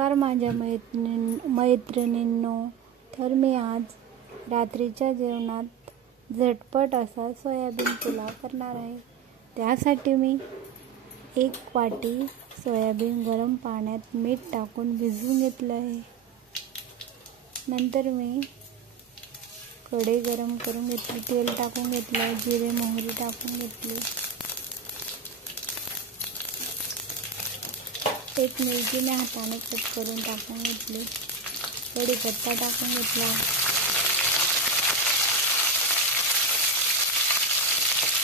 नमस्कार माझ्या मैत्रिणींनो. तर मी आज रात्रीच्या जेवणात झटपट असा सोयाबीन पुलाव करणार आहे. त्यासाठी मी 1 वाटी सोयाबीन गरम पाण्यात मीठ टाकून भिजवून घेतलं आहे. नंतर मी कढई गरम करून घेतली, तेल टाकून घेतलं, जिरे मोहरी टाकून घेतली, एक मिरची मी हाताने कट करून टाकून घेतली, कढीपत्ता टाकून घेतला,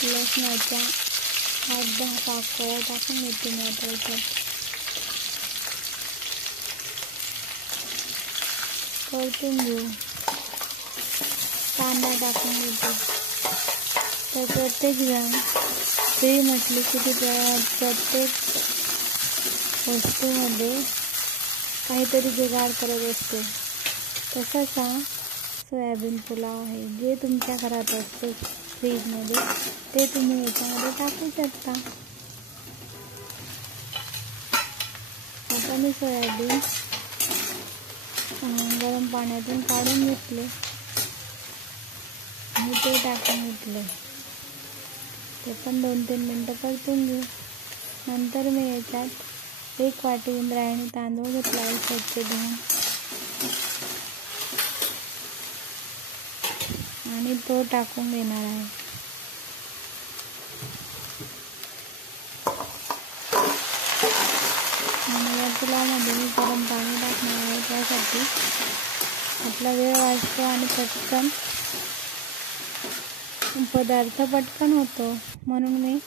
लसणाच्या 8-10 पाकळ्या टाकून घेतली मी आता याच्यात. परतून घेऊ. कांदा टाकून घेतो. तर प्रत्येक जण स्त्री म्हटली की ती प्रत्येक वस्तूमध्ये काहीतरी जुगाड करत असते. तसाच हा सोयाबीन पुलाव आहे. जे तुमच्या घरात असते फ्रीजमध्ये ते तुम्ही याच्यामध्ये टाकू शकता. आता मी सोयाबीन गरम पाण्यातून काढून घेतले आणि ते टाकून घेतले. ते पण 2-3 मिनटं परतून घेऊ. नंतर मी याच्यात 1 वाटी इंद्रायणी तांदूळ घेतला आहे स्वच्छ धुवून आणि तो टाकून घेणार आहे. आणि या पुलावमध्ये मी गरम पाणी टाकणार आहे. त्यासाठी आपला वेळ वाचतो आणि पदार्थ पटकन होतो, म्हणून मी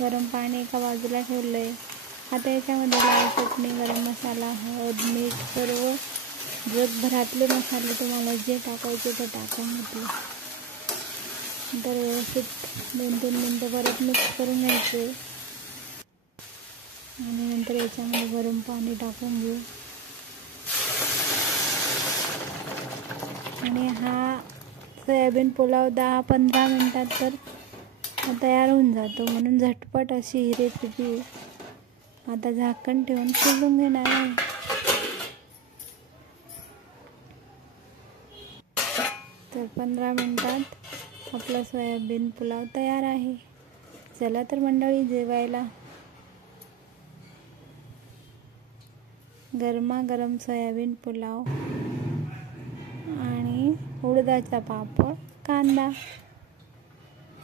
गरम पाणी एका बाजूला ठेवलं आहे. आता याच्यामध्ये लाल चटणी, गरम मसाला, हळद, मीठ, सर्व जगभरातले मसाले तुम्हाला जे टाकायचे ते टाकून घेतले. नंतर व्यवस्थित 2-3 मिनटं परत मिक्स करून घ्यायचे आणि नंतर याच्यामध्ये गरम पाणी टाकून घेऊ. आणि हा सोयाबीन पुलाव 10-15 मिनटात तर तयार होऊन जातो, म्हणून झटपट अशी ही रेसिपी आता झाकण ठेवून शिजवून घेणार आहे. तर 15 मिनटात आपला सोयाबीन पुलाव तयार आहे. चला तर मंडळी जेवायला. गरमागरम सोयाबीन पुलाव आणि उडदाचा पापड, कांदा.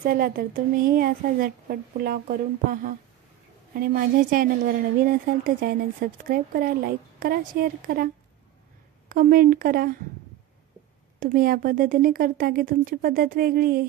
चला तर तुम्हीही असा झटपट पुलाव करून पहा. आणि माझ्या चॅनलवर नवीन असाल तर चॅनल सबस्क्राईब करा, लाईक करा, शेअर करा, कमेंट करा. तुम्ही या पद्धतीने करता की तुमची पद्धत वेगळी आहे.